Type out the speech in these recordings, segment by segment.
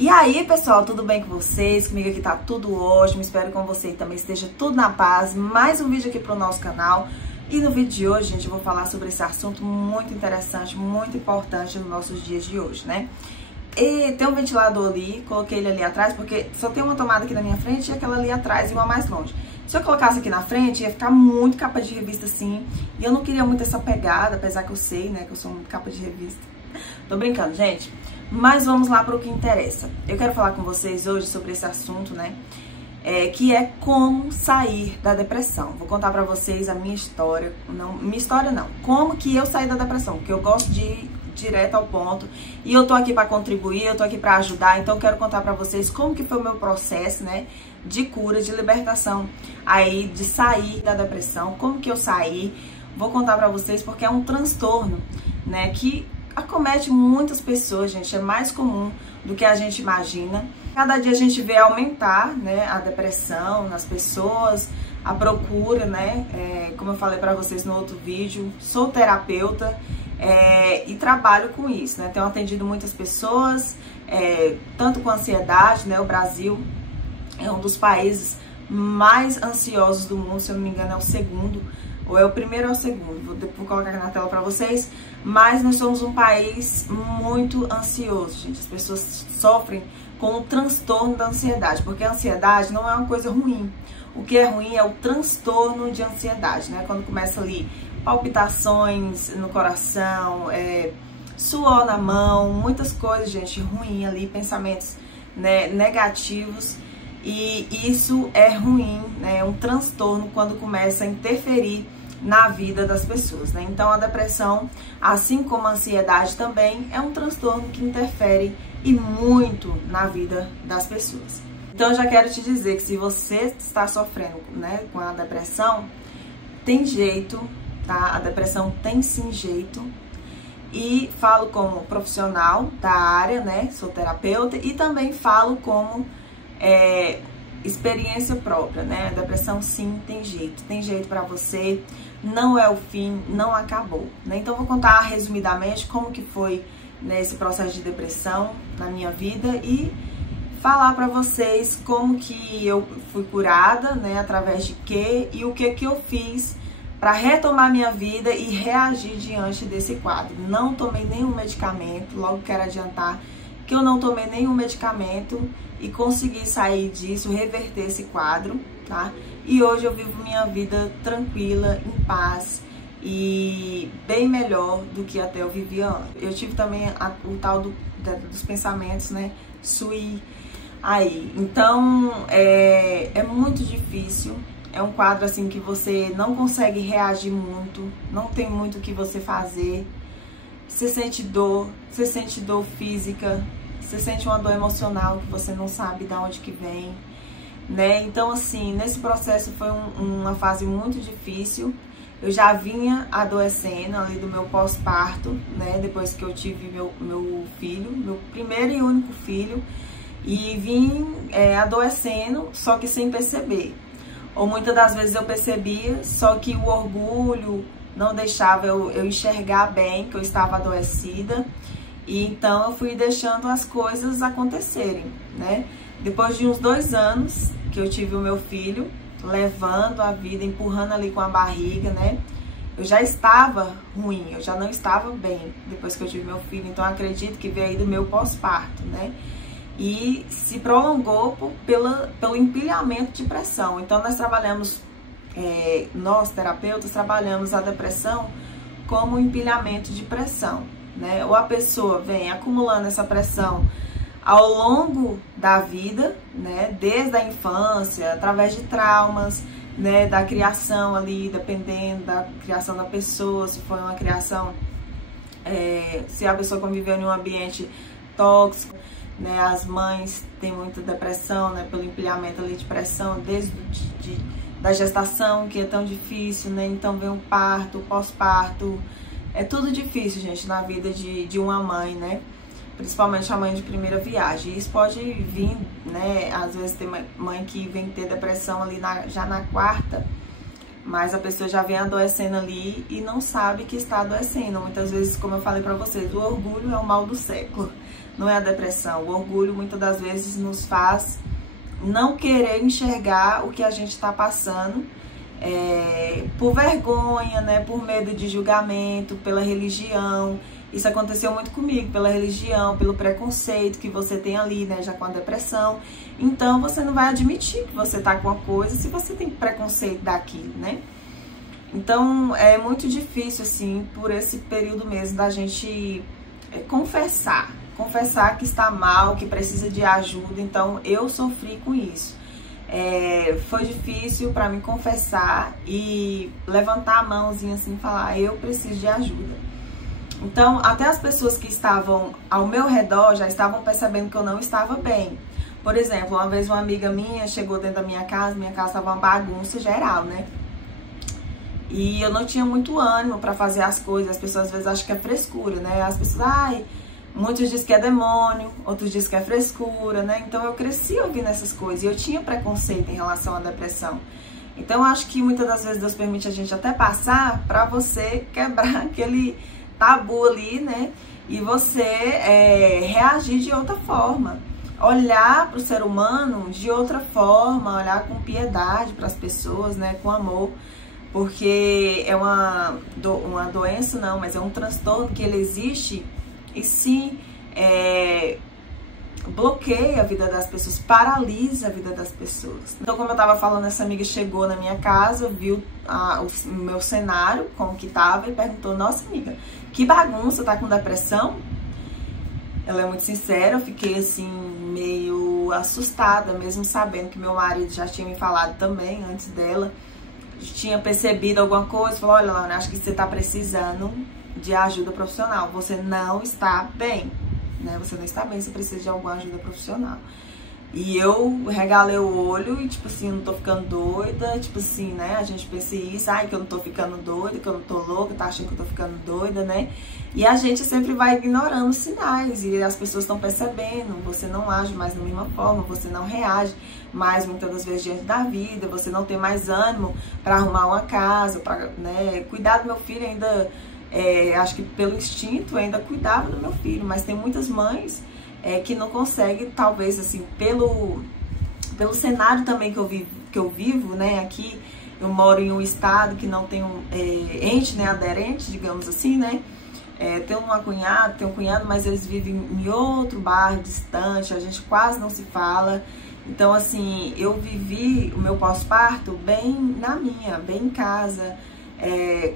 E aí, pessoal, tudo bem com vocês? Comigo aqui tá tudo ótimo, espero que com você também esteja tudo na paz. Mais um vídeo aqui pro nosso canal. E no vídeo de hoje, gente, eu vou falar sobre esse assunto muito interessante, muito importante nos nossos dias de hoje, né? E tem um ventilador ali, coloquei ele ali atrás, porque só tem uma tomada aqui na minha frente e aquela ali atrás e uma mais longe. Se eu colocasse aqui na frente, ia ficar muito capa de revista assim, e eu não queria muito essa pegada, apesar que eu sei, né, que eu sou muito capa de revista. Tô brincando, gente. Mas vamos lá para o que interessa. Eu quero falar com vocês hoje sobre esse assunto, né? Que é como sair da depressão. Vou contar para vocês a minha história. Minha história não. Como que eu saí da depressão? Porque eu gosto de ir direto ao ponto. E eu tô aqui para contribuir, eu tô aqui para ajudar. Então eu quero contar para vocês como que foi o meu processo, né? De cura, de libertação aí, de sair da depressão. Como que eu saí? Vou contar para vocês porque é um transtorno, né? Que acomete muitas pessoas, gente, é mais comum do que a gente imagina. Cada dia a gente vê aumentar, né, a depressão nas pessoas, a procura, né, como eu falei pra vocês no outro vídeo, sou terapeuta e trabalho com isso, né, tenho atendido muitas pessoas, tanto com ansiedade, né, o Brasil é um dos países mais ansiosos do mundo, se eu não me engano é o segundo, ou é o primeiro ou o segundo, vou colocar aqui na tela pra vocês, mas nós somos um país muito ansioso, gente. As pessoas sofrem com o transtorno da ansiedade, porque a ansiedade não é uma coisa ruim. O que é ruim é o transtorno de ansiedade, né? Quando começa ali palpitações no coração, suor na mão, muitas coisas, gente, ruim ali, pensamentos, né, negativos. E isso é ruim, né? É um transtorno quando começa a interferir na vida das pessoas, né? Então a depressão, assim como a ansiedade também, é um transtorno que interfere e muito na vida das pessoas. Então eu já quero te dizer que se você está sofrendo, né, com a depressão, tem jeito, tá? A depressão tem sim jeito. E falo como profissional da área, né? Sou terapeuta e também falo como experiência própria, né? A depressão sim tem jeito pra você, não é o fim, não acabou, né? Então vou contar resumidamente como que foi, né, esse processo de depressão na minha vida e falar pra vocês como que eu fui curada, né, através de quê e o que que eu fiz pra retomar minha vida e reagir diante desse quadro. Não tomei nenhum medicamento, logo quero adiantar que eu não tomei nenhum medicamento e consegui sair disso, reverter esse quadro, tá? E hoje eu vivo minha vida tranquila, em paz e bem melhor do que até eu vivia antes. Eu tive também o tal dos pensamentos, né? Aí. Então, é muito difícil. É um quadro assim que você não consegue reagir muito, não tem muito o que você fazer. Você sente dor física, você sente uma dor emocional que você não sabe de onde que vem, né? Então, assim, nesse processo foi uma fase muito difícil. Eu já vinha adoecendo ali do meu pós-parto, né? Depois que eu tive meu filho, meu primeiro e único filho, e vim adoecendo, só que sem perceber. Ou muitas das vezes eu percebia, só que o orgulho não deixava eu enxergar bem que eu estava adoecida. E então eu fui deixando as coisas acontecerem, né? Depois de uns 2 anos que eu tive o meu filho, levando a vida, empurrando ali com a barriga, né? Eu já estava ruim, eu já não estava bem depois que eu tive meu filho. Então eu acredito que veio aí do meu pós-parto, né? E se prolongou pelo empilhamento de pressão. Então nós trabalhamos, nós terapeutas trabalhamos a depressão como empilhamento de pressão, né? Ou a pessoa vem acumulando essa pressão ao longo da vida, né? Desde a infância, através de traumas, né? Da criação ali, dependendo da criação da pessoa, se foi uma criação, se a pessoa conviveu em um ambiente tóxico, né? As mães têm muita depressão, né? Pelo empilhamento ali de pressão, desde da gestação, que é tão difícil, né? Então vem o parto, o pós-parto. É tudo difícil, gente, na vida de uma mãe, né? Principalmente a mãe de primeira viagem. Isso pode vir, né? Às vezes tem mãe que vem ter depressão ali já na 4ª, mas a pessoa já vem adoecendo ali e não sabe que está adoecendo. Muitas vezes, como eu falei pra vocês, o orgulho é o mal do século, não é a depressão. O orgulho muitas das vezes nos faz não querer enxergar o que a gente está passando, por vergonha, né, por medo de julgamento, pela religião. Isso aconteceu muito comigo, pela religião, pelo preconceito que você tem ali, né, já com a depressão. Então, você não vai admitir que você tá com uma coisa se você tem preconceito daquilo, né? Então, é muito difícil, assim, por esse período mesmo, da gente confessar que está mal, que precisa de ajuda. Então, eu sofri com isso. Foi difícil para mim confessar e levantar a mãozinha assim e falar, eu preciso de ajuda. Então, até as pessoas que estavam ao meu redor já estavam percebendo que eu não estava bem. Por exemplo, uma vez uma amiga minha chegou dentro da minha casa estava uma bagunça geral, né? E eu não tinha muito ânimo para fazer as coisas. As pessoas às vezes acham que é frescura, né? As pessoas, muitos dizem que é demônio, outros dizem que é frescura, né? Então eu cresci ouvindo essas coisas e eu tinha preconceito em relação à depressão. Então eu acho que muitas das vezes Deus permite a gente até passar para você quebrar aquele tabu ali, né? E você reagir de outra forma. Olhar para o ser humano de outra forma, olhar com piedade para as pessoas, né? Com amor. Porque é uma doença, não, mas é um transtorno que ele existe e sim bloqueia a vida das pessoas, paralisa a vida das pessoas. Então, como eu tava falando, essa amiga chegou na minha casa, viu o meu cenário, como que tava, e perguntou, nossa amiga, que bagunça, tá com depressão? Ela é muito sincera, eu fiquei assim, meio assustada, mesmo sabendo que meu marido já tinha me falado também, antes dela, tinha percebido alguma coisa, falou, olha, Laura, acho que você tá precisando de ajuda profissional, você não está bem, né? Você não está bem, você precisa de alguma ajuda profissional. E eu regalei o olho e, tipo assim, não tô ficando doida, tipo assim, né? A gente pensa isso, que eu não tô ficando doida, que eu não tô louca, tá achando que eu tô ficando doida, né? E a gente sempre vai ignorando os sinais e as pessoas estão percebendo, você não age mais da mesma forma, você não reage mais muitas das vezes diante da vida, você não tem mais ânimo para arrumar uma casa, para, né, cuidar do meu filho ainda. Acho que pelo instinto eu ainda cuidava do meu filho, mas tem muitas mães que não conseguem, talvez assim, pelo cenário também que eu vivo, né, aqui eu moro em um estado que não tem ente, né, aderente, digamos assim, né, tenho um cunhado, mas eles vivem em outro bairro distante, a gente quase não se fala. Então assim, eu vivi o meu pós-parto bem na minha, bem em casa,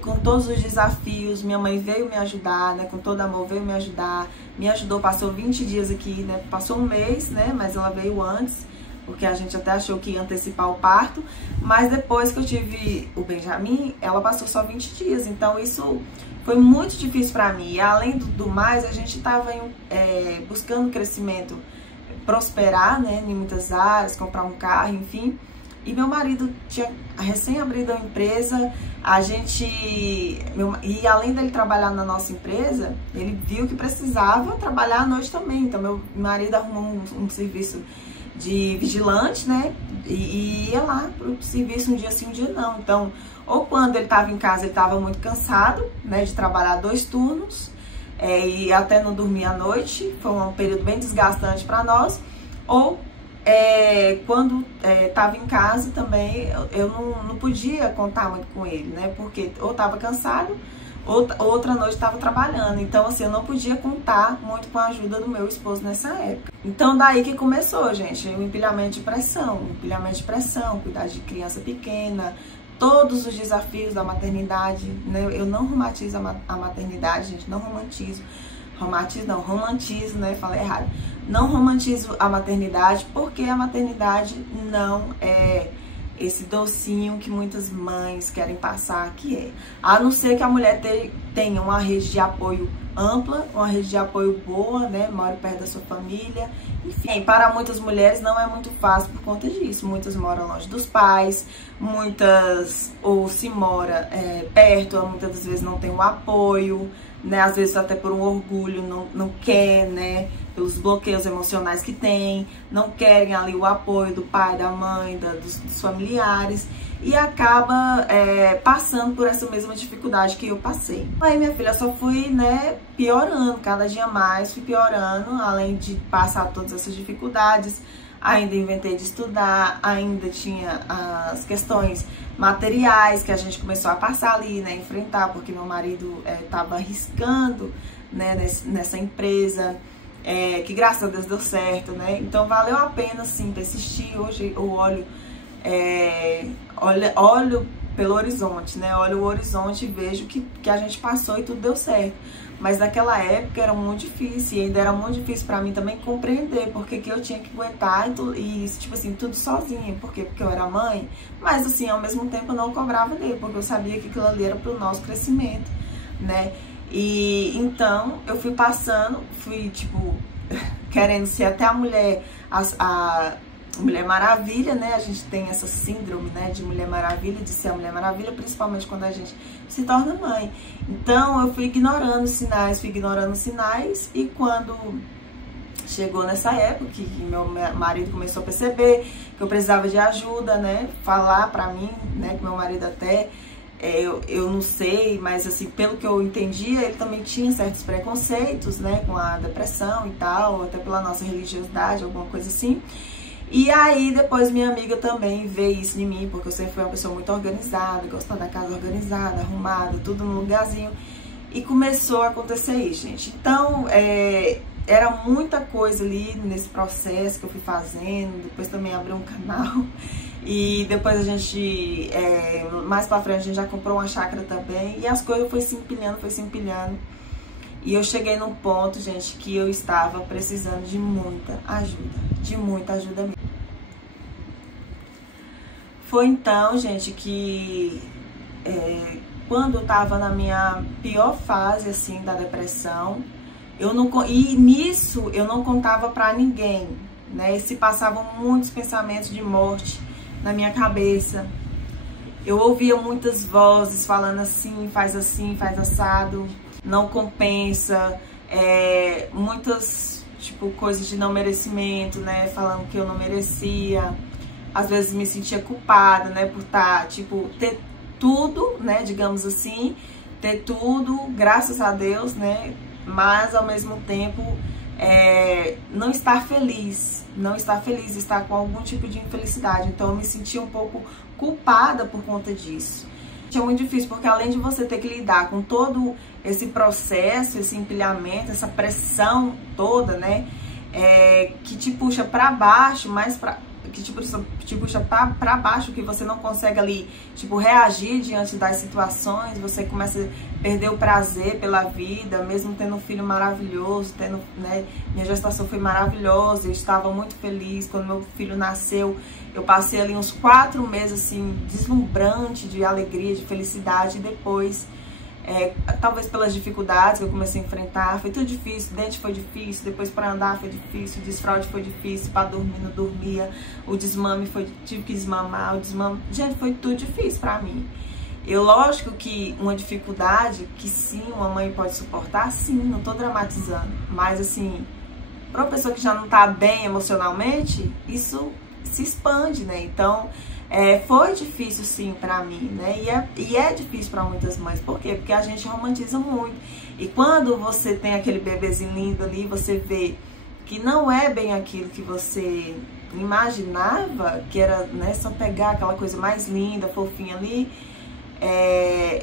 com todos os desafios. Minha mãe veio me ajudar, né, com todo amor veio me ajudar, me ajudou, passou 20 dias aqui, né, passou um mês, né, mas ela veio antes, porque a gente até achou que ia antecipar o parto, mas depois que eu tive o Benjamin, ela passou só 20 dias, então isso foi muito difícil pra mim, e além do mais, a gente tava buscando crescimento, prosperar, né, em muitas áreas, comprar um carro, enfim. E meu marido tinha recém abrido a empresa, e além dele trabalhar na nossa empresa, ele viu que precisava trabalhar à noite também. Então meu marido arrumou um serviço de vigilante, né, e ia lá pro serviço um dia sim, um dia não. Então, ou quando ele estava em casa, ele estava muito cansado, né, de trabalhar 2 turnos, e até não dormir à noite, foi um período bem desgastante para nós, ou quando estava em casa também, eu não podia contar muito com ele, né? Porque ou estava cansado, outra noite estava trabalhando. Então, assim, eu não podia contar muito com a ajuda do meu esposo nessa época. Então, daí que começou, gente, o empilhamento de pressão, cuidar de criança pequena, todos os desafios da maternidade, né? Eu não romantizo a maternidade, gente, não romantizo. Romantizo, né? Falei errado. Não romantizo a maternidade, porque a maternidade não é esse docinho que muitas mães querem passar, que é. A não ser que a mulher tenha uma rede de apoio ampla, uma rede de apoio boa, né? Mora perto da sua família. Enfim, para muitas mulheres não é muito fácil por conta disso. Muitas moram longe dos pais, muitas, ou se mora perto, muitas das vezes não tem um apoio, né? Às vezes até por um orgulho não quer, né, pelos bloqueios emocionais que tem, não querem ali o apoio do pai, da mãe, dos familiares, e acaba passando por essa mesma dificuldade que eu passei. Aí, minha filha, eu só fui, né, piorando, cada dia mais fui piorando, além de passar todas essas dificuldades, ainda inventei de estudar, ainda tinha as questões materiais que a gente começou a passar ali, né, enfrentar, porque meu marido estava arriscando, né, nessa empresa, que graças a Deus deu certo, né, então valeu a pena, sim, persistir. Hoje eu olho pelo horizonte, né, olho o horizonte e vejo que a gente passou e tudo deu certo. Mas naquela época era muito difícil, e ainda era muito difícil pra mim também compreender porque que eu tinha que aguentar e tipo assim, tudo sozinha. Por quê? Porque eu era mãe, mas assim, ao mesmo tempo eu não cobrava dele, porque eu sabia que aquilo ali era pro nosso crescimento, né? E então eu fui passando, fui tipo, querendo ser até a mulher, a Mulher Maravilha, né? A gente tem essa síndrome, né, de Mulher Maravilha, de ser a Mulher Maravilha, principalmente quando a gente se torna mãe. Então eu fui ignorando os sinais, e quando chegou nessa época que meu marido começou a perceber que eu precisava de ajuda, né, falar pra mim, né, que meu marido até, eu não sei, mas assim, pelo que eu entendia, ele também tinha certos preconceitos, né, com a depressão e tal, até pela nossa religiosidade, alguma coisa assim. E aí, depois minha amiga também vê isso em mim, porque eu sempre fui uma pessoa muito organizada, gostava da casa organizada, arrumada, tudo no lugarzinho. E começou a acontecer isso, gente. Então, era muita coisa ali nesse processo que eu fui fazendo. Depois também abri um canal. E depois a gente, mais pra frente, a gente já comprou uma chácara também. E as coisas foi se empilhando. E eu cheguei num ponto, gente, que eu estava precisando de muita ajuda mesmo. Foi então, gente, que quando eu tava na minha pior fase, assim, da depressão, e nisso eu não contava pra ninguém, né? E se passavam muitos pensamentos de morte na minha cabeça. Eu ouvia muitas vozes falando assim, faz assado, não compensa, muitas, tipo, coisas de não merecimento, né, falando que eu não merecia. Às vezes me sentia culpada, né, por tipo, ter tudo, né, digamos assim, ter tudo, graças a Deus, né, mas ao mesmo tempo não estar feliz, estar com algum tipo de infelicidade. Então eu me sentia um pouco culpada por conta disso. É muito difícil, porque além de você ter que lidar com todo esse processo, esse empilhamento, essa pressão toda, né, que te puxa para baixo, que te puxa para baixo, que você não consegue ali, tipo, reagir diante das situações, você começa a perder o prazer pela vida, mesmo tendo um filho maravilhoso, né, minha gestação foi maravilhosa, eu estava muito feliz. Quando meu filho nasceu, eu passei ali uns 4 meses, assim, deslumbrante de alegria, de felicidade, e depois, talvez pelas dificuldades que eu comecei a enfrentar, foi tudo difícil, dente foi difícil, depois para andar foi difícil, o desfraude foi difícil, para dormir não dormia, o desmame tive que desmamar, gente, foi tudo difícil para mim. Lógico que uma dificuldade que sim, uma mãe pode suportar, sim, não tô dramatizando, mas assim, para uma pessoa que já não tá bem emocionalmente, isso se expande, né? Então, foi difícil sim pra mim, né? E é difícil pra muitas mães. Por quê? Porque a gente romantiza muito. E quando você tem aquele bebezinho lindo ali, você vê que não é bem aquilo que você imaginava, que era, né, só pegar aquela coisa mais linda, fofinha ali,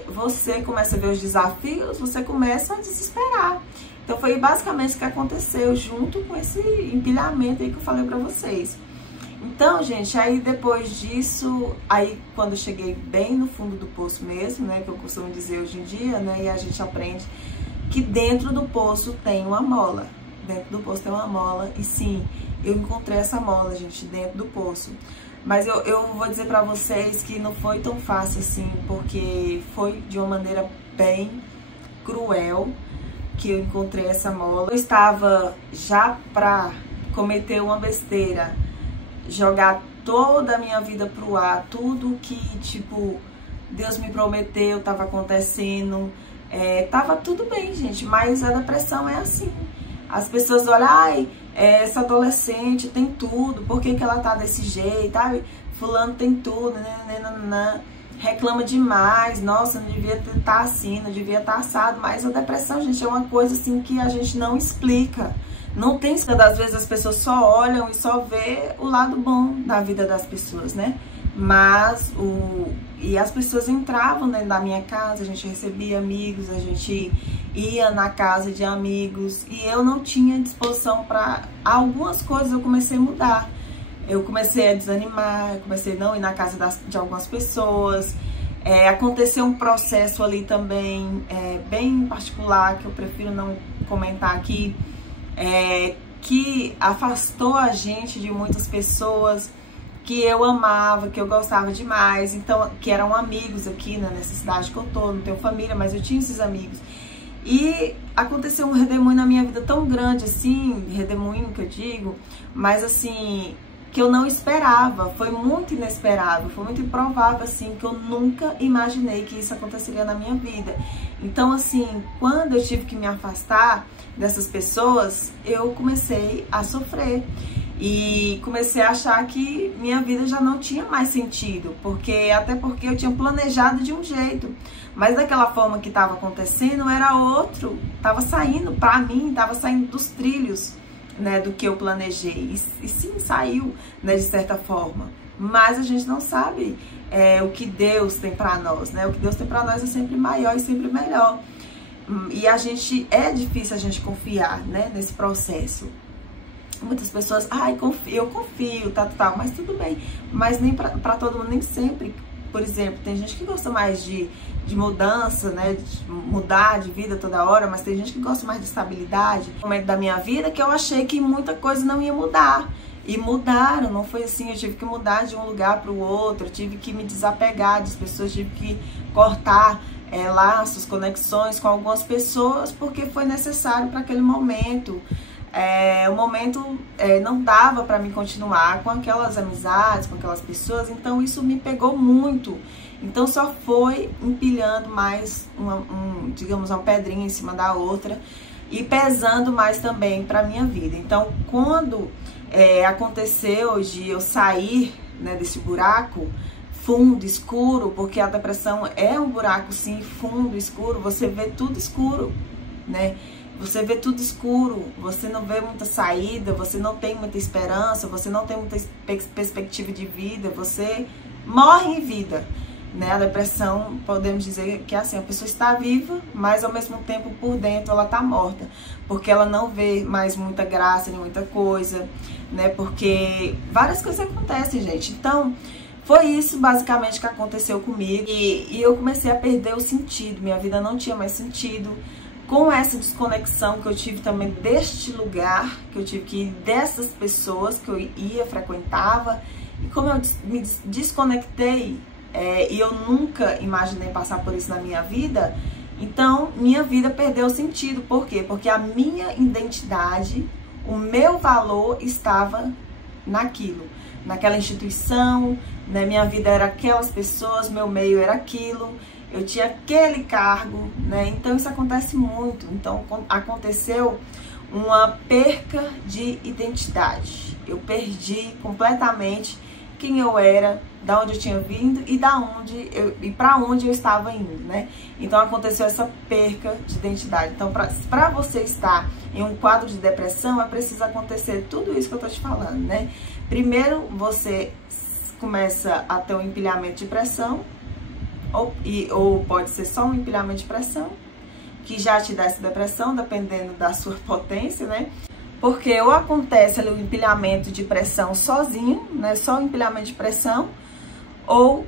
você começa a ver os desafios, você começa a desesperar. Então foi basicamente o que aconteceu junto com esse empilhamento aí que eu falei pra vocês. Então, gente, aí depois disso, aí quando eu cheguei bem no fundo do poço mesmo, né, que eu costumo dizer hoje em dia, né, e a gente aprende que dentro do poço tem uma mola. Dentro do poço tem uma mola, e sim, eu encontrei essa mola, gente, dentro do poço. Mas eu vou dizer pra vocês que não foi tão fácil assim, porque foi de uma maneira bem cruel que eu encontrei essa mola. Eu estava já pra cometer uma besteira, jogar toda a minha vida pro ar, tudo que, tipo, Deus me prometeu tava acontecendo, tava tudo bem, gente, mas a depressão é assim, As pessoas olham, ai, essa adolescente tem tudo, por que ela tá desse jeito, ai, fulano tem tudo, né, reclama demais, nossa, não devia estar assim, não devia estar assado. Mas a depressão, gente, é uma coisa assim que a gente não explica. Não tem, às vezes as pessoas só olham e só vê o lado bom da vida das pessoas, né? Mas e as pessoas entravam dentro da minha casa, a gente recebia amigos, a gente ia na casa de amigos e eu não tinha disposição para algumas coisas. Eu comecei a mudar. Eu comecei a desanimar, eu comecei a não ir na casa de algumas pessoas. Aconteceu um processo ali também, bem particular, que eu prefiro não comentar aqui, que afastou a gente de muitas pessoas que eu amava, que eu gostava demais, então, que eram amigos aqui, né, nessa cidade que eu tô, não tenho família, mas eu tinha esses amigos. E aconteceu um redemoinho na minha vida tão grande assim, redemoinho que eu digo, mas assim, que eu não esperava, foi muito inesperado, foi muito improvável, assim, que eu nunca imaginei que isso aconteceria na minha vida. Então, assim, quando eu tive que me afastar dessas pessoas, eu comecei a sofrer e comecei a achar que minha vida já não tinha mais sentido, até porque eu tinha planejado de um jeito, mas daquela forma que estava acontecendo era outro, estava saindo para mim, estava saindo dos trilhos, né, do que eu planejei, e sim, saiu, né, de certa forma, mas a gente não sabe o que Deus tem para nós, né? O que Deus tem para nós é sempre maior e sempre melhor, e é difícil a gente confiar, né, nesse processo. Muitas pessoas, ai, eu confio, tá, mas tudo bem, mas nem pra todo mundo, nem sempre. Por exemplo, tem gente que gosta mais de mudança, né, de mudar de vida toda hora, mas tem gente que gosta mais de estabilidade. No momento da minha vida que eu achei que muita coisa não ia mudar, e mudaram, não foi assim, eu tive que mudar de um lugar para o outro, eu tive que me desapegar das pessoas, tive que cortar laços, conexões com algumas pessoas, porque foi necessário para aquele momento. O momento não dava para mim continuar com aquelas amizades, com aquelas pessoas, então isso me pegou muito. Então só foi empilhando mais digamos, uma pedrinha em cima da outra e pesando mais também para minha vida. Então quando aconteceu de eu sair, né, desse buraco fundo, escuro, porque a depressão é um buraco sim, fundo, escuro, você vê tudo escuro, né? Você vê tudo escuro, você não vê muita saída, você não tem muita esperança, você não tem muita perspectiva de vida, você morre em vida, né? A depressão, podemos dizer que é assim, a pessoa está viva, mas ao mesmo tempo por dentro ela está morta, porque ela não vê mais muita graça, nem muita coisa, né? Porque várias coisas acontecem, gente. Então, foi isso basicamente que aconteceu comigo e eu comecei a perder o sentido, minha vida não tinha mais sentido. Com essa desconexão que eu tive também deste lugar, que eu tive que ir dessas pessoas que eu frequentava, e como eu me desconectei, e eu nunca imaginei passar por isso na minha vida, então minha vida perdeu sentido. Por quê? Porque a minha identidade, o meu valor estava naquilo, naquela instituição, né? Minha vida era aquelas pessoas, meu meio era aquilo, eu tinha aquele cargo, né? Então isso acontece muito. Então aconteceu uma perca de identidade. Eu perdi completamente quem eu era, da onde eu tinha vindo e para onde eu estava indo, né? Então aconteceu essa perca de identidade. Então para você estar em um quadro de depressão é preciso acontecer tudo isso que eu tô te falando, né? Primeiro você começa a ter um empilhamento de pressão, ou pode ser só um empilhamento de pressão, que já te dá essa depressão, dependendo da sua potência, né? Porque ou acontece ali o empilhamento de pressão sozinho, né? Só o empilhamento de pressão, ou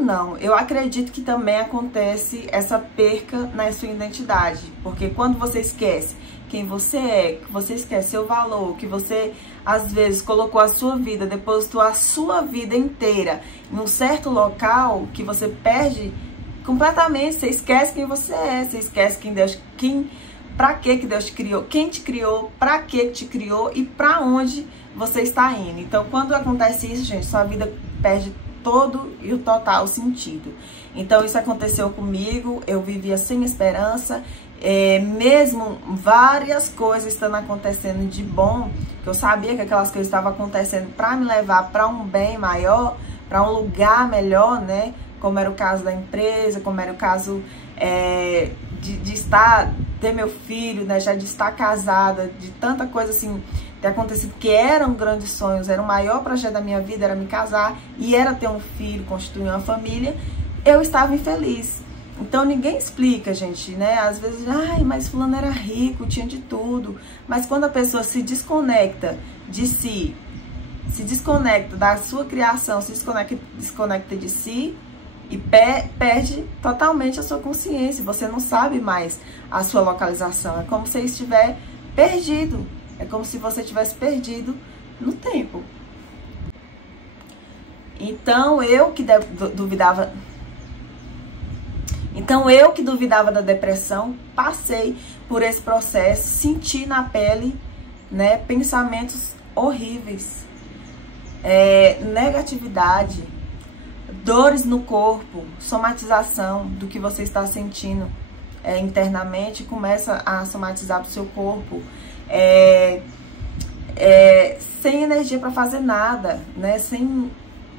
não. Eu acredito que também acontece essa perca na sua identidade, porque quando você esquece quem você é, que você esquece seu valor, que você às vezes colocou a sua vida, depositou a sua vida inteira em um certo local, que você perde completamente, você esquece quem você é, você esquece pra que Deus te criou, quem te criou, pra que te criou e pra onde você está indo. Então quando acontece isso, gente, sua vida perde todo e o total sentido. Então isso aconteceu comigo, eu vivia sem esperança, mesmo várias coisas estando acontecendo de bom, que eu sabia que aquelas coisas estavam acontecendo para me levar para um bem maior, para um lugar melhor, né? Como era o caso da empresa, como era o caso ter meu filho, né? Já de estar casada, de tanta coisa assim ter acontecido, que eram grandes sonhos, era o maior projeto da minha vida, era me casar e era ter um filho, constituir uma família. Eu estava infeliz. Então ninguém explica, gente, né? Às vezes, ai, mas fulano era rico, tinha de tudo. Mas quando a pessoa se desconecta de si, se desconecta da sua criação, se desconecta de si e perde totalmente a sua consciência. Você não sabe mais a sua localização. É como se você estiver perdido. É como se você tivesse perdido no tempo. Então eu que duvidava da depressão, passei por esse processo, senti na pele, né, pensamentos horríveis, negatividade, dores no corpo, somatização do que você está sentindo internamente, começa a somatizar para o seu corpo, sem energia para fazer nada, né, sem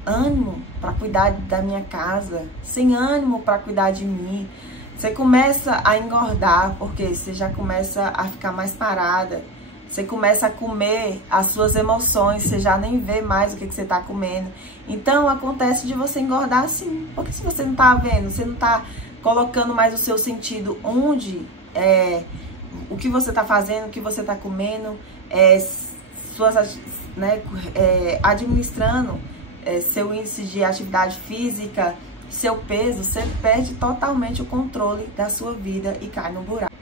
ânimo para cuidar da minha casa, sem ânimo para cuidar de mim. Você começa a engordar, porque você já começa a ficar mais parada. Você começa a comer as suas emoções, você já nem vê mais o que você está comendo. Então, acontece de você engordar assim. Porque se você não está vendo, você não está colocando mais o seu sentido onde, o que você está fazendo, o que você está comendo, administrando seu índice de atividade física, seu peso, você perde totalmente o controle da sua vida e cai no buraco.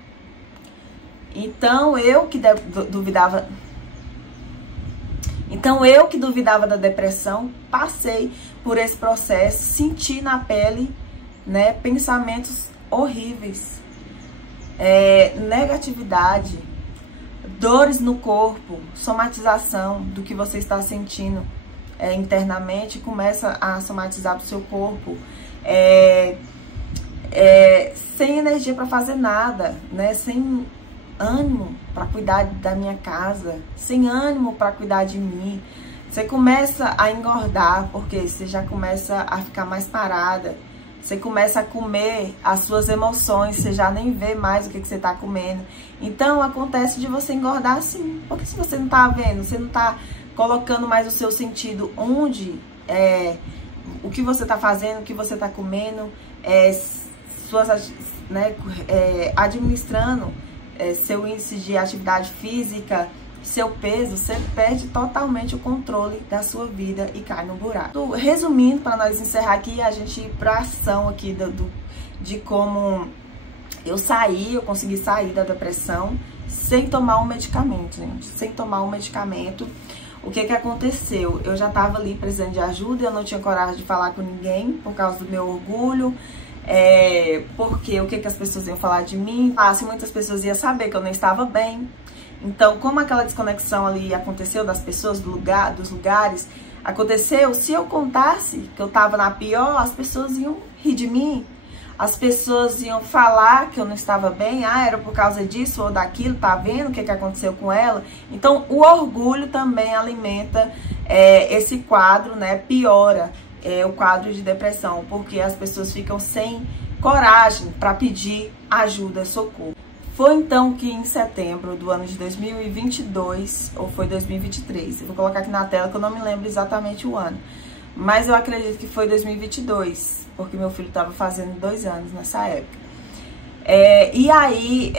Então eu que duvidava da depressão, passei por esse processo, senti na pele, né, pensamentos horríveis, negatividade, dores no corpo, somatização do que você está sentindo internamente, começa a somatizar para o seu corpo, sem energia para fazer nada, né? Sem ânimo para cuidar da minha casa, sem ânimo para cuidar de mim. Você começa a engordar, porque você já começa a ficar mais parada. Você começa a comer as suas emoções, você já nem vê mais o que você está comendo. Então, acontece de você engordar assim. Porque se você não está vendo, você não está colocando mais o seu sentido onde, o que você está fazendo, o que você está comendo, administrando seu índice de atividade física, seu peso, você perde totalmente o controle da sua vida e cai no buraco. Resumindo, para nós encerrar aqui, a gente ir para a ação aqui de como eu consegui sair da depressão sem tomar um medicamento, gente, sem tomar um medicamento. O que aconteceu? Eu já estava ali precisando de ajuda, eu não tinha coragem de falar com ninguém por causa do meu orgulho, porque o que as pessoas iam falar de mim? Se muitas pessoas iam saber que eu não estava bem. Então, como aquela desconexão ali aconteceu das pessoas, dos lugares, aconteceu, se eu contasse que eu estava na pior, as pessoas iam rir de mim, as pessoas iam falar que eu não estava bem, era por causa disso ou daquilo, tá vendo o que aconteceu com ela? Então, o orgulho também alimenta esse quadro, né, piora o quadro de depressão, porque as pessoas ficam sem coragem para pedir ajuda, socorro. Foi então que em setembro do ano de 2022, ou foi 2023, eu vou colocar aqui na tela que eu não me lembro exatamente o ano, mas eu acredito que foi 2022, porque meu filho estava fazendo 2 anos nessa época. E aí,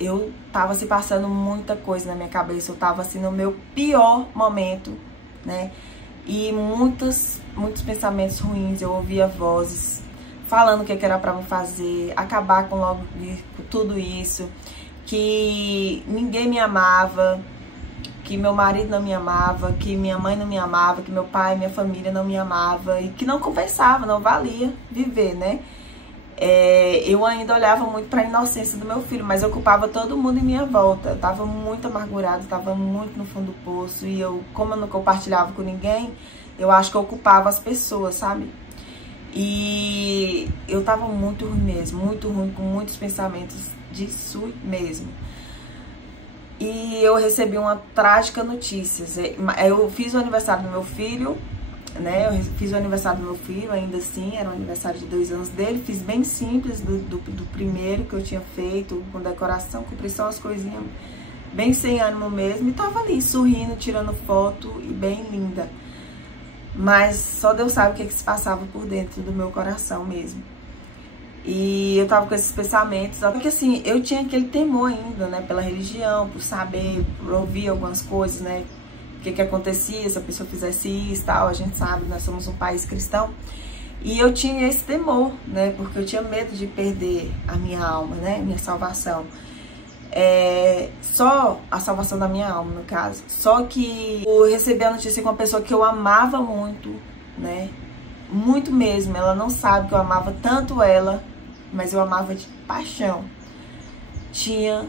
eu tava se passando muita coisa na minha cabeça, eu tava assim no meu pior momento, né? E muitos pensamentos ruins, eu ouvia vozes falando o que era pra me fazer, acabar com logo com tudo isso, que ninguém me amava, que meu marido não me amava, que minha mãe não me amava, que meu pai, minha família não me amava e que não compensava, não valia viver, né? eu ainda olhava muito para a inocência do meu filho, mas eu culpava todo mundo em minha volta. Eu tava muito amargurada, tava muito no fundo do poço, e como eu não compartilhava com ninguém, eu acho que eu culpava as pessoas, sabe? E eu tava muito ruim mesmo, muito ruim, com muitos pensamentos de suicídio mesmo. E eu recebi uma trágica notícia. Eu fiz o aniversário do meu filho, né? Eu fiz o aniversário do meu filho, ainda assim, era o aniversário de 2 anos dele. Fiz bem simples do primeiro que eu tinha feito, com decoração, comprei só as coisinhas bem sem ânimo mesmo. E tava ali, sorrindo, tirando foto e bem linda. Mas só Deus sabe o que se passava por dentro do meu coração mesmo. E eu tava com esses pensamentos, porque assim, eu tinha aquele temor ainda, né, pela religião, por saber, por ouvir algumas coisas, né, o que acontecia se a pessoa fizesse isso e tal. A gente sabe, nós somos um país cristão. E eu tinha esse temor, né, porque eu tinha medo de perder a minha alma, né, minha salvação. Só a salvação da minha alma, no caso. Só que eu recebi a notícia com uma pessoa que eu amava muito, né? Muito mesmo. Ela não sabe que eu amava tanto ela, mas eu amava de paixão. Tinha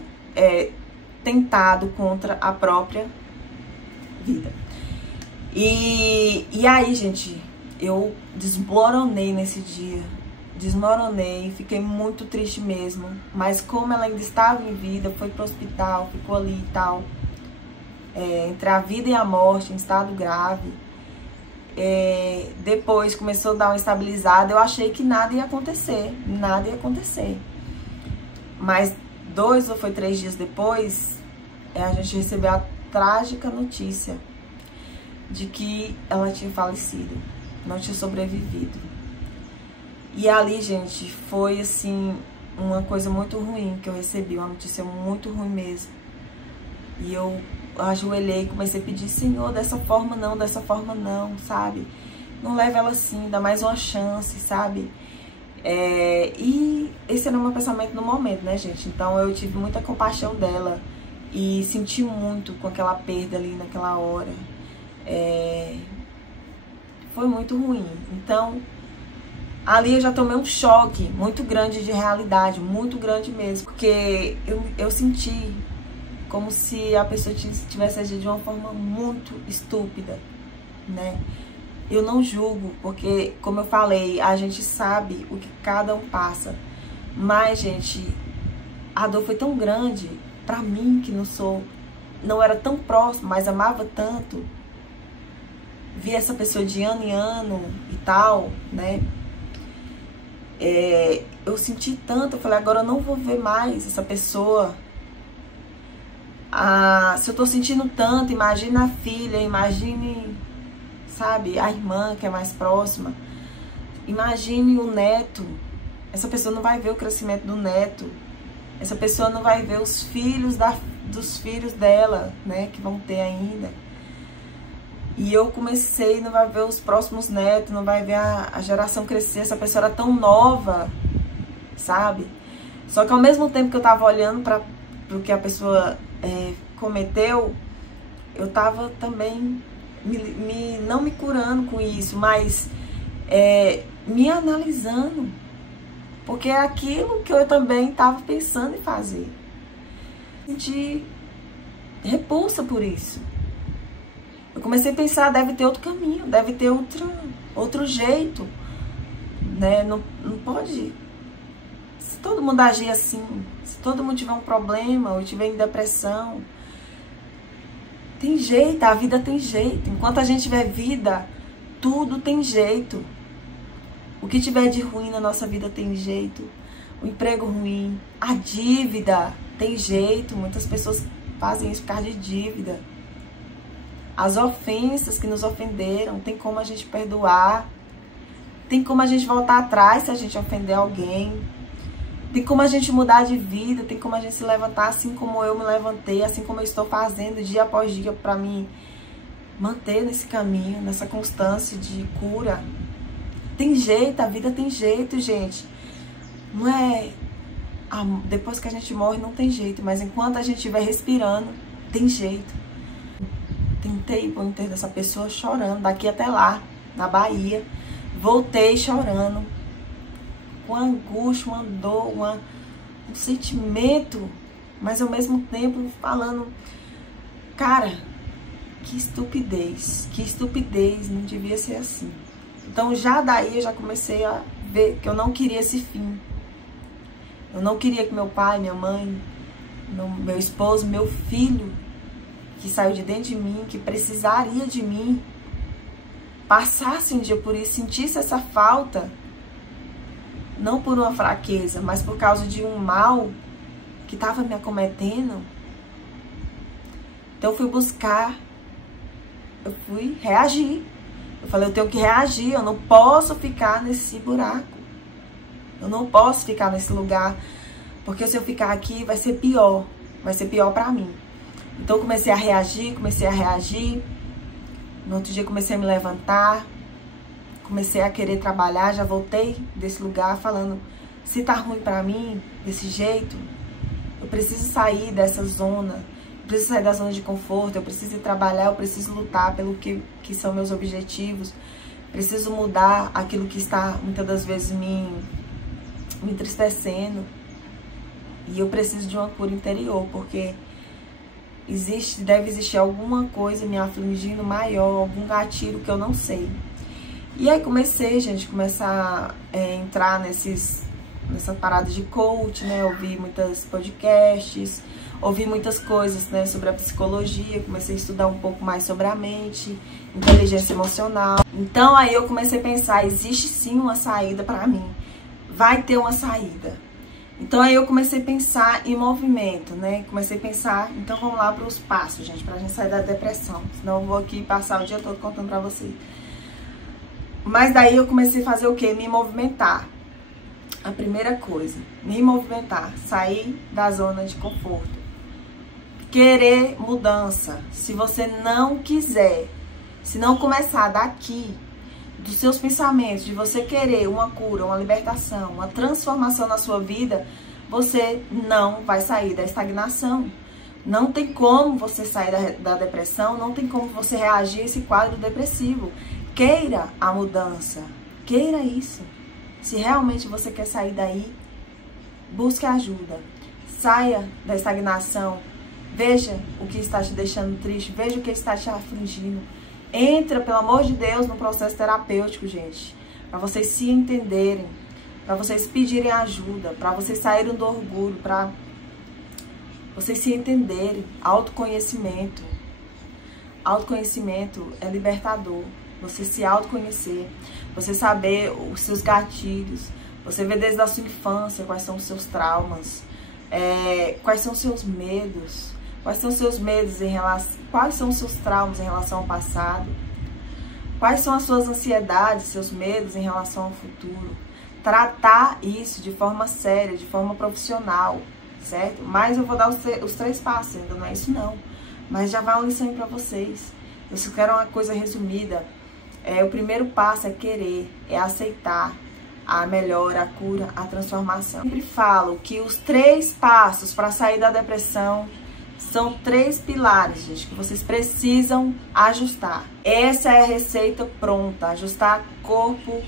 tentado contra a própria vida. E aí, gente, eu desmoronei nesse dia. Desmoronei, fiquei muito triste mesmo. Mas como ela ainda estava em vida, foi pro hospital, ficou ali e tal, entre a vida e a morte, em estado grave. Depois começou a dar uma estabilizada. Eu achei que nada ia acontecer, nada ia acontecer. Mas 2 ou 3 dias depois, a gente recebeu a trágica notícia de que ela tinha falecido, não tinha sobrevivido. E ali, gente, foi assim, uma coisa muito ruim que eu recebi, uma notícia muito ruim mesmo. E eu ajoelhei e comecei a pedir: Senhor, dessa forma não, sabe? Não leva ela assim, dá mais uma chance, sabe? E esse era o meu pensamento no momento, né, gente? Então eu tive muita compaixão dela e senti muito com aquela perda ali naquela hora. Foi muito ruim. Então ali eu já tomei um choque muito grande de realidade, muito grande mesmo. Porque eu senti como se a pessoa tivesse agido de uma forma muito estúpida, né? Eu não julgo, porque, como eu falei, a gente sabe o que cada um passa. Mas, gente, a dor foi tão grande pra mim, que não era tão próximo, mas amava tanto. Vi essa pessoa de ano em ano e tal, né? Eu senti tanto, eu falei: agora eu não vou ver mais essa pessoa. Se eu tô sentindo tanto, imagina a filha, imagine, sabe, a irmã que é mais próxima. Imagine o neto. Essa pessoa não vai ver o crescimento do neto. Essa pessoa não vai ver os filhos dos filhos dela, né, que vão ter ainda. E eu comecei, não vai ver os próximos netos, não vai ver a geração crescer. Essa pessoa era tão nova, sabe? Só que ao mesmo tempo que eu tava olhando para o que a pessoa cometeu, eu tava também não me curando com isso, mas me analisando. Porque é aquilo que eu também tava pensando em fazer. Senti repulsa por isso. Eu comecei a pensar: deve ter outro caminho, deve ter outro jeito, né? Não pode. Se todo mundo agir assim, se todo mundo tiver um problema ou tiver em depressão, tem jeito, a vida tem jeito. Enquanto a gente tiver vida, tudo tem jeito. O que tiver de ruim na nossa vida tem jeito. O emprego ruim, a dívida tem jeito. Muitas pessoas fazem isso por causa de dívida. As ofensas que nos ofenderam, tem como a gente perdoar. Tem como a gente voltar atrás se a gente ofender alguém. Tem como a gente mudar de vida, tem como a gente se levantar assim como eu me levantei, assim como eu estou fazendo dia após dia para me manter nesse caminho, nessa constância de cura. Tem jeito, a vida tem jeito, gente. Não é... depois que a gente morre não tem jeito, mas enquanto a gente estiver respirando, tem jeito. Tentei ir pro enterro dessa pessoa chorando, daqui até lá, na Bahia. Voltei chorando, com uma angústia, uma dor, um sentimento, mas ao mesmo tempo falando, cara, que estupidez, não devia ser assim. Então já daí eu já comecei a ver que eu não queria esse fim. Eu não queria que meu pai, minha mãe, meu esposo, meu filho, que saiu de dentro de mim, que precisaria de mim, passasse um dia por isso, sentisse essa falta, não por uma fraqueza, mas por causa de um mal que estava me acometendo. Então eu fui buscar, eu fui reagir. Eu falei, eu tenho que reagir, eu não posso ficar nesse buraco. Eu não posso ficar nesse lugar, porque se eu ficar aqui vai ser pior pra mim. Então eu comecei a reagir. No outro dia comecei a me levantar, comecei a querer trabalhar, já voltei desse lugar falando, se tá ruim pra mim, desse jeito, eu preciso sair dessa zona, eu preciso sair da zona de conforto, eu preciso ir trabalhar, eu preciso lutar pelo que são meus objetivos, preciso mudar aquilo que está muitas das vezes me entristecendo. E eu preciso de uma cura interior, porque deve existir alguma coisa me afligindo maior, algum gatilho que eu não sei. E aí comecei, gente, começar a entrar nessa parada de coach, né? Ouvi muitos podcasts, ouvi muitas coisas, né, sobre a psicologia, comecei a estudar um pouco mais sobre a mente, inteligência emocional. Então aí eu comecei a pensar, existe sim uma saída para mim, vai ter uma saída. Então aí eu comecei a pensar em movimento, né? Comecei a pensar, então vamos lá para os passos, gente, pra gente sair da depressão. Senão eu vou aqui passar o dia todo contando pra vocês. Mas daí eu comecei a fazer o quê? Me movimentar. A primeira coisa, me movimentar, sair da zona de conforto. Querer mudança. Se você não quiser, se não começar daqui, dos seus pensamentos, de você querer uma cura, uma libertação, uma transformação na sua vida, você não vai sair da estagnação. Não tem como você sair da depressão, não tem como você reagir a esse quadro depressivo. Queira a mudança, queira isso. Se realmente você quer sair daí, busque ajuda. Saia da estagnação, veja o que está te deixando triste, veja o que está te afligindo. Entra, pelo amor de Deus, no processo terapêutico, gente. Para vocês se entenderem, para vocês pedirem ajuda, para vocês saírem do orgulho, para vocês se entenderem. Autoconhecimento. Autoconhecimento é libertador. Você se autoconhecer, você saber os seus gatilhos, você ver desde a sua infância quais são os seus traumas, quais são os seus medos. Quais são os seus medos quais são os seus traumas em relação ao passado? Quais são as suas ansiedades, seus medos em relação ao futuro? Tratar isso de forma séria, de forma profissional, certo? Mas eu vou dar os 3 passos, ainda não é isso não. Mas já vai uma lição aí pra vocês. Eu só quero uma coisa resumida. O primeiro passo é querer, é aceitar a melhora, a cura, a transformação. Eu sempre falo que os 3 passos para sair da depressão são 3 pilares, gente, que vocês precisam ajustar. Essa é a receita pronta. Ajustar corpo,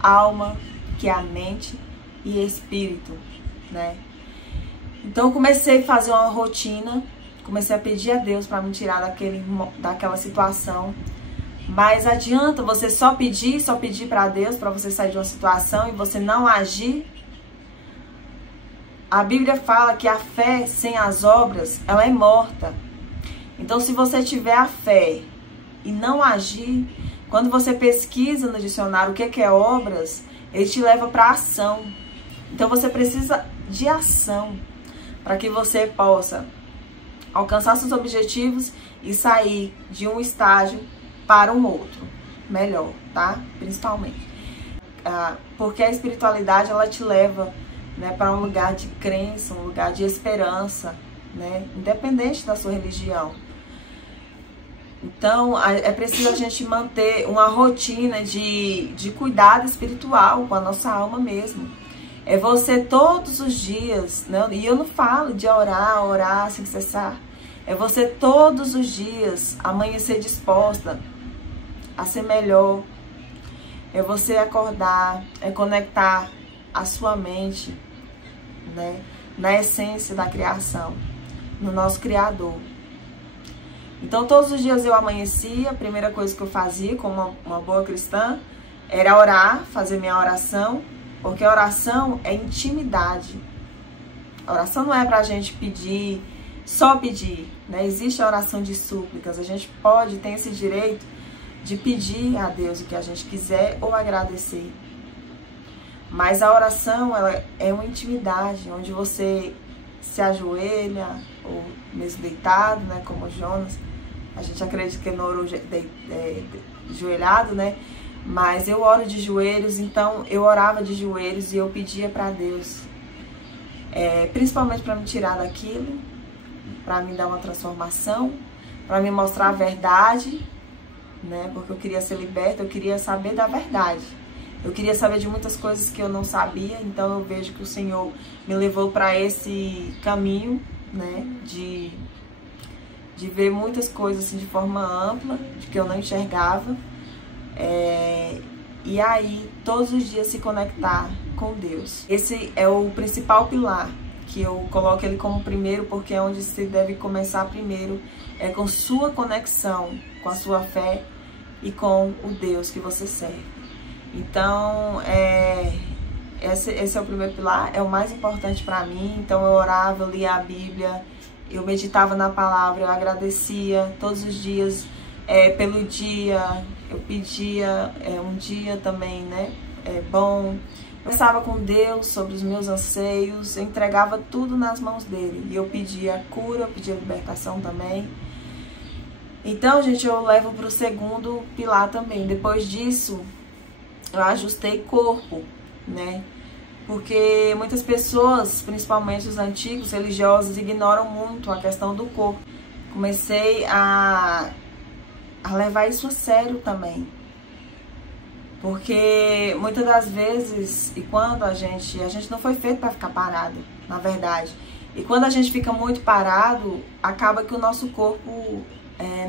alma, que é a mente, e espírito, né? Então eu comecei a fazer uma rotina, comecei a pedir a Deus para me tirar daquela situação. Mas adianta você só pedir para Deus para você sair de uma situação e você não agir? A Bíblia fala que a fé sem as obras, ela é morta. Então, se você tiver a fé e não agir, quando você pesquisa no dicionário o que é obras, ele te leva para ação. Então, você precisa de ação para que você possa alcançar seus objetivos e sair de um estágio para um outro, melhor, tá? Principalmente. Porque a espiritualidade, ela te leva, né, para um lugar de crença, um lugar de esperança, né, independente da sua religião. Então, é preciso a gente manter uma rotina de cuidado espiritual com a nossa alma mesmo. É você todos os dias, né, e eu não falo de orar sem cessar, é você todos os dias amanhecer disposta a ser melhor, é você acordar, é conectar a sua mente, né, na essência da criação, no nosso Criador. Então, todos os dias eu amanhecia, a primeira coisa que eu fazia como uma boa cristã era orar, fazer minha oração, porque a oração é intimidade. A oração não é pra gente pedir, só pedir, né? Existe a oração de súplicas, a gente tem esse direito de pedir a Deus o que a gente quiser ou agradecer. Mas a oração, ela é uma intimidade, onde você se ajoelha, ou mesmo deitado, né, como Jonas. A gente acredita que ele não orou ajoelhado, né? Mas eu oro de joelhos, então eu orava de joelhos e eu pedia para Deus, principalmente para me tirar daquilo, para me dar uma transformação, para me mostrar a verdade, né? Porque eu queria ser liberta, eu queria saber da verdade. Eu queria saber de muitas coisas que eu não sabia, então eu vejo que o Senhor me levou para esse caminho, né? De ver muitas coisas assim, de forma ampla, de que eu não enxergava. E aí, todos os dias se conectar com Deus. Esse é o principal pilar, que eu coloco ele como primeiro, porque é onde se deve começar primeiro, é com sua conexão, com a sua fé e com o Deus que você serve. Então, esse é o primeiro pilar, é o mais importante para mim. Então, eu orava, eu lia a Bíblia, eu meditava na palavra, eu agradecia todos os dias pelo dia, eu pedia um dia também, né, bom. Eu conversava com Deus sobre os meus anseios, eu entregava tudo nas mãos dele. E eu pedia cura, eu pedia libertação também. Então, gente, eu levo para o segundo pilar também. Depois disso, eu ajustei corpo, né? Porque muitas pessoas, principalmente os antigos religiosos, ignoram muito a questão do corpo. Comecei a levar isso a sério também. Porque muitas das vezes, e quando a gente não foi feito para ficar parado, na verdade. E quando a gente fica muito parado, acaba que o nosso corpo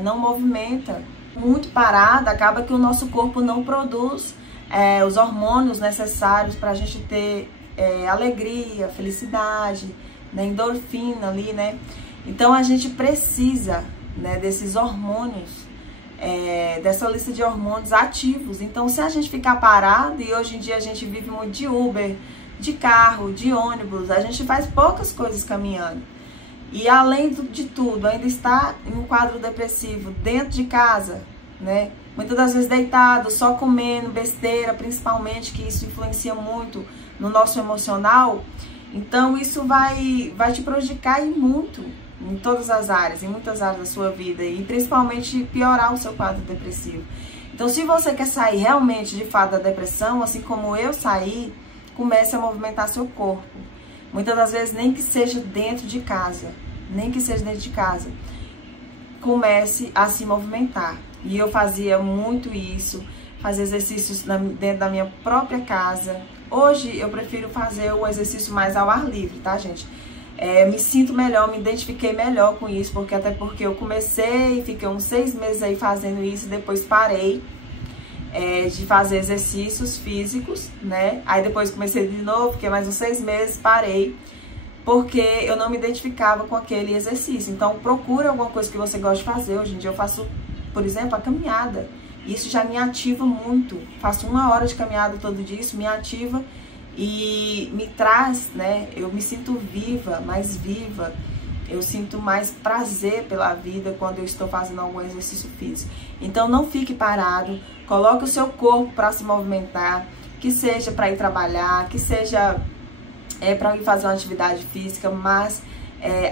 não movimenta. Muito parado, acaba que o nosso corpo não produz os hormônios necessários para a gente ter alegria, felicidade, né, endorfina ali, né? Então a gente precisa, né, desses hormônios, dessa lista de hormônios ativos. Então, se a gente ficar parado, e hoje em dia a gente vive muito de Uber, de carro, de ônibus, a gente faz poucas coisas caminhando. E além de tudo, ainda está em um quadro depressivo dentro de casa, né? Muitas das vezes deitado, só comendo besteira, principalmente, que isso influencia muito no nosso emocional. Então, isso vai te prejudicar muito em todas as áreas, em muitas áreas da sua vida, e principalmente piorar o seu quadro depressivo. Então, se você quer sair realmente de fato da depressão, assim como eu saí, comece a movimentar seu corpo. Muitas das vezes nem que seja dentro de casa, comece a se movimentar. E eu fazia muito isso, fazia exercícios dentro da minha própria casa. Hoje eu prefiro fazer o exercício mais ao ar livre, tá, gente? Me sinto melhor, me identifiquei melhor com isso, até porque eu comecei, fiquei uns 6 meses aí fazendo isso, depois parei de fazer exercícios físicos, né? Aí depois comecei de novo, fiquei mais uns 6 meses, parei, porque eu não me identificava com aquele exercício. Então procura alguma coisa que você gosta de fazer. Hoje em dia eu faço, por exemplo, a caminhada. Isso já me ativa muito. Faço 1 hora de caminhada todo dia, isso me ativa e me traz, né? Eu me sinto viva, mais viva. Eu sinto mais prazer pela vida quando eu estou fazendo algum exercício físico. Então não fique parado, coloque o seu corpo para se movimentar, que seja para ir trabalhar, que seja para ir fazer uma atividade física, mas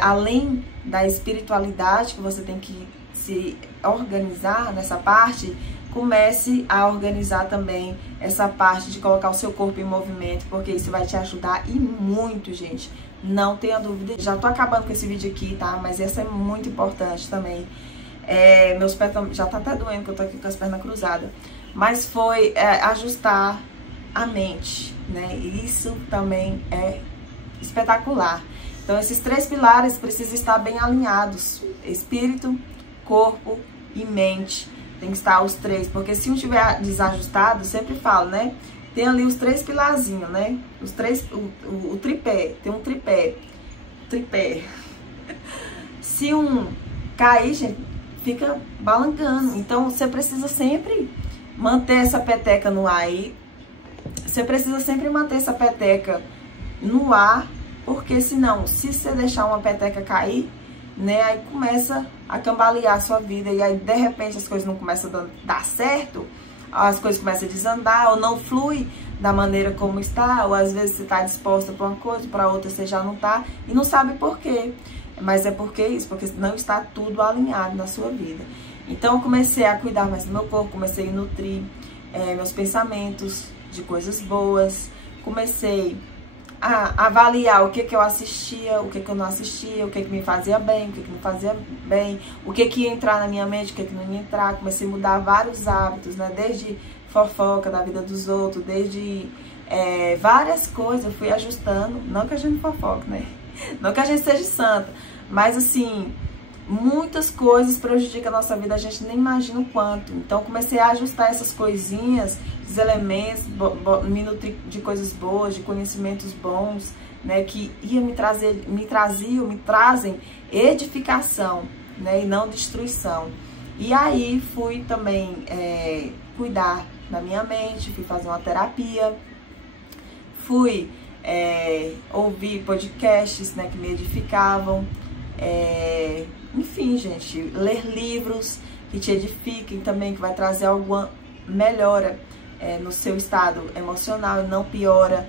além da espiritualidade que você tem que se organizar nessa parte, comece a organizar também essa parte de colocar o seu corpo em movimento, porque isso vai te ajudar e muito, gente. Não tenha dúvida. Já tô acabando com esse vídeo aqui, tá? Mas essa é muito importante também. Meus pés já tá até doendo, que eu tô aqui com as pernas cruzadas. Mas foi ajustar a mente, né? E isso também é espetacular. Então, esses 3 pilares precisam estar bem alinhados. Espírito, corpo e mente. Tem que estar os 3, porque se um tiver desajustado, sempre falo, né? tem ali os 3 pilarzinhos, né? Os 3, o tripé, tem um tripé. Se um cair, gente, fica balangando. Então, você precisa sempre manter essa peteca no ar aí. Você precisa sempre manter essa peteca no ar, porque senão, se você deixar uma peteca cair, né, aí começa a cambalear a sua vida, e aí de repente as coisas não começam a dar certo, as coisas começam a desandar, ou não flui da maneira como está, ou às vezes você está disposta para uma coisa, para outra você já não está, e não sabe por quê. Mas é porque não está tudo alinhado na sua vida. Então eu comecei a cuidar mais do meu corpo, comecei a nutrir meus pensamentos de coisas boas, comecei a avaliar o que eu assistia, o que eu não assistia, o que me fazia bem, o que não fazia bem, o que ia entrar na minha mente, o que não ia entrar. Comecei a mudar vários hábitos, né? Desde fofoca da vida dos outros, desde várias coisas eu fui ajustando. Não que a gente fofoque, né? Não que a gente seja santa, mas assim, muitas coisas prejudicam a nossa vida, a gente nem imagina o quanto. Então comecei a ajustar essas coisinhas, os elementos, me nutrir de coisas boas, de conhecimentos bons, né, que me trazem edificação, né, e não destruição. E aí fui também cuidar da minha mente, fui fazer uma terapia, fui ouvir podcasts, né, que me edificavam, enfim, gente, ler livros que te edifiquem também, que vai trazer alguma melhora no seu estado emocional e não piora.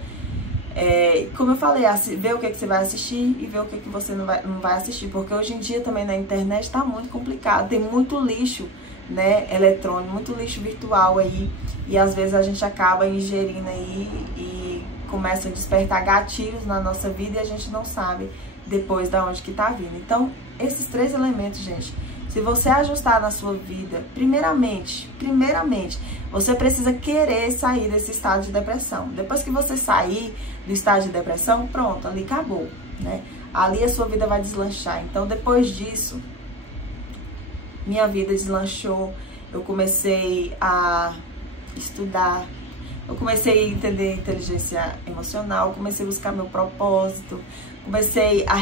Como eu falei, ver o que você vai assistir e ver o que você não vai assistir, porque hoje em dia também na internet está muito complicado, tem muito lixo, né, eletrônico, muito lixo virtual aí, e às vezes a gente acaba ingerindo aí e começa a despertar gatilhos na nossa vida e a gente não sabe depois da onde que tá vindo. Então, esses 3 elementos, gente, se você ajustar na sua vida, primeiramente, você precisa querer sair desse estado de depressão. Depois que você sair do estado de depressão, pronto, ali acabou, né? Ali a sua vida vai deslanchar. Então, depois disso, minha vida deslanchou, eu comecei a estudar, eu comecei a entender inteligência emocional, comecei a buscar meu propósito, comecei a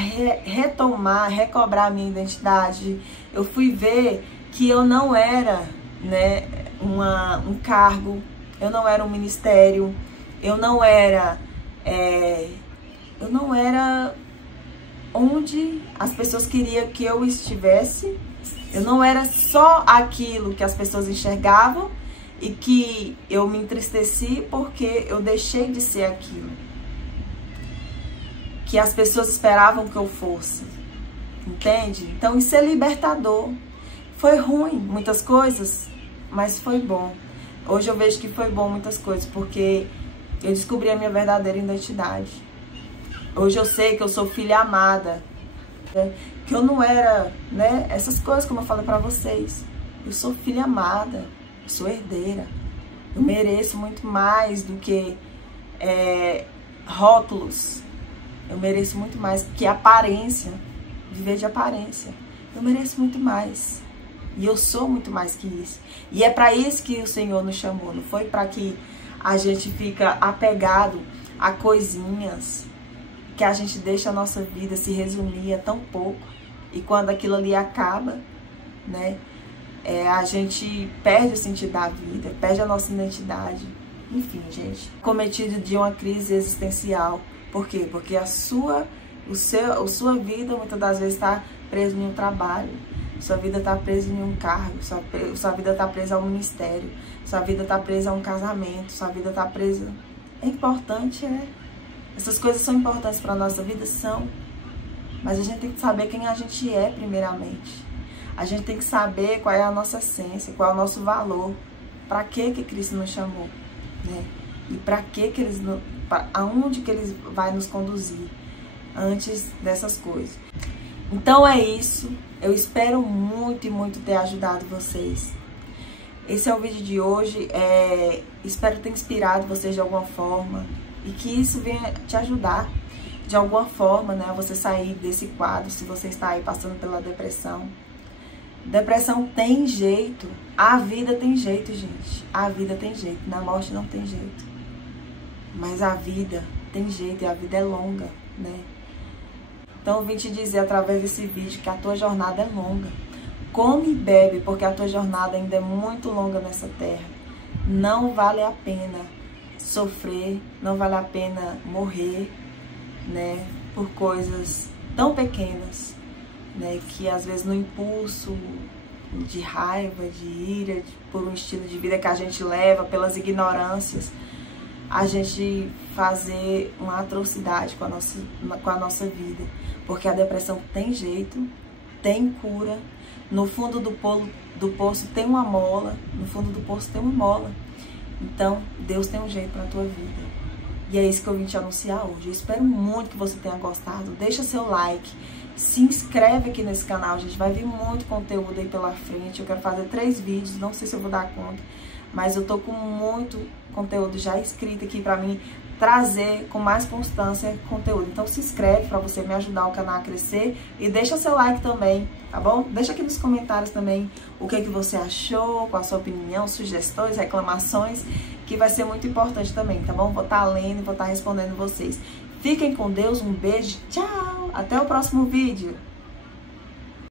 recobrar a minha identidade. Eu fui ver que eu não era, né, um cargo, eu não era um ministério, eu não era onde as pessoas queriam que eu estivesse, eu não era só aquilo que as pessoas enxergavam e que eu me entristeci porque eu deixei de ser aquilo que as pessoas esperavam que eu fosse, entende? Então isso é libertador. Foi ruim muitas coisas, mas foi bom. Hoje eu vejo que foi bom muitas coisas, porque eu descobri a minha verdadeira identidade. Hoje eu sei que eu sou filha amada, né? Que eu não era, né, essas coisas como eu falei pra vocês. Eu sou filha amada, eu sou herdeira, eu mereço muito mais do que rótulos. Eu mereço muito mais que aparência, viver de aparência. Eu mereço muito mais. E eu sou muito mais que isso. E é para isso que o Senhor nos chamou. Não foi para que a gente fica apegado a coisinhas, que a gente deixa a nossa vida se resumir a tão pouco. E quando aquilo ali acaba, né, a gente perde o sentido da vida, perde a nossa identidade. Enfim, gente, cometido de uma crise existencial. Por quê? Porque a sua vida muitas das vezes está presa em um trabalho, sua vida está presa em um cargo, sua vida está presa a um ministério, sua vida está presa a um casamento, sua vida está presa... É importante, essas coisas são importantes para a nossa vida, são, mas a gente tem que saber quem a gente é primeiramente. A gente tem que saber qual é a nossa essência, qual é o nosso valor, para que Cristo nos chamou, né? E para que aonde que Ele vai nos conduzir antes dessas coisas. Então é isso. Eu espero muito e muito ter ajudado vocês. Esse é o vídeo de hoje. Espero ter inspirado vocês de alguma forma e que isso venha te ajudar de alguma forma, né? Você sair desse quadro, se você está aí passando pela depressão. Depressão tem jeito. A vida tem jeito, gente. A vida tem jeito. Na morte não tem jeito. Mas a vida tem jeito e a vida é longa, né? Então eu vim te dizer através desse vídeo que a tua jornada é longa. Come e bebe, porque a tua jornada ainda é muito longa nessa terra. Não vale a pena sofrer, não vale a pena morrer, né? Por coisas tão pequenas, né? Que às vezes no impulso de raiva, de ira, por um estilo de vida que a gente leva, pelas ignorâncias, a gente fazer uma atrocidade com a nossa vida. Porque a depressão tem jeito, tem cura. No fundo do poço tem uma mola, no fundo do poço tem uma mola. Então, Deus tem um jeito para a tua vida. E é isso que eu vim te anunciar hoje. Eu espero muito que você tenha gostado. Deixa seu like, se inscreve aqui nesse canal, gente. Vai vir muito conteúdo aí pela frente. Eu quero fazer 3 vídeos, não sei se eu vou dar conta, mas eu tô com muito conteúdo já escrito aqui pra mim trazer com mais constância conteúdo. Então se inscreve pra você me ajudar o canal a crescer e deixa seu like também, tá bom? Deixa aqui nos comentários também o que você achou, qual a sua opinião, sugestões, reclamações, que vai ser muito importante também, tá bom? Vou estar lendo e vou estar respondendo vocês. Fiquem com Deus, um beijo, tchau! Até o próximo vídeo!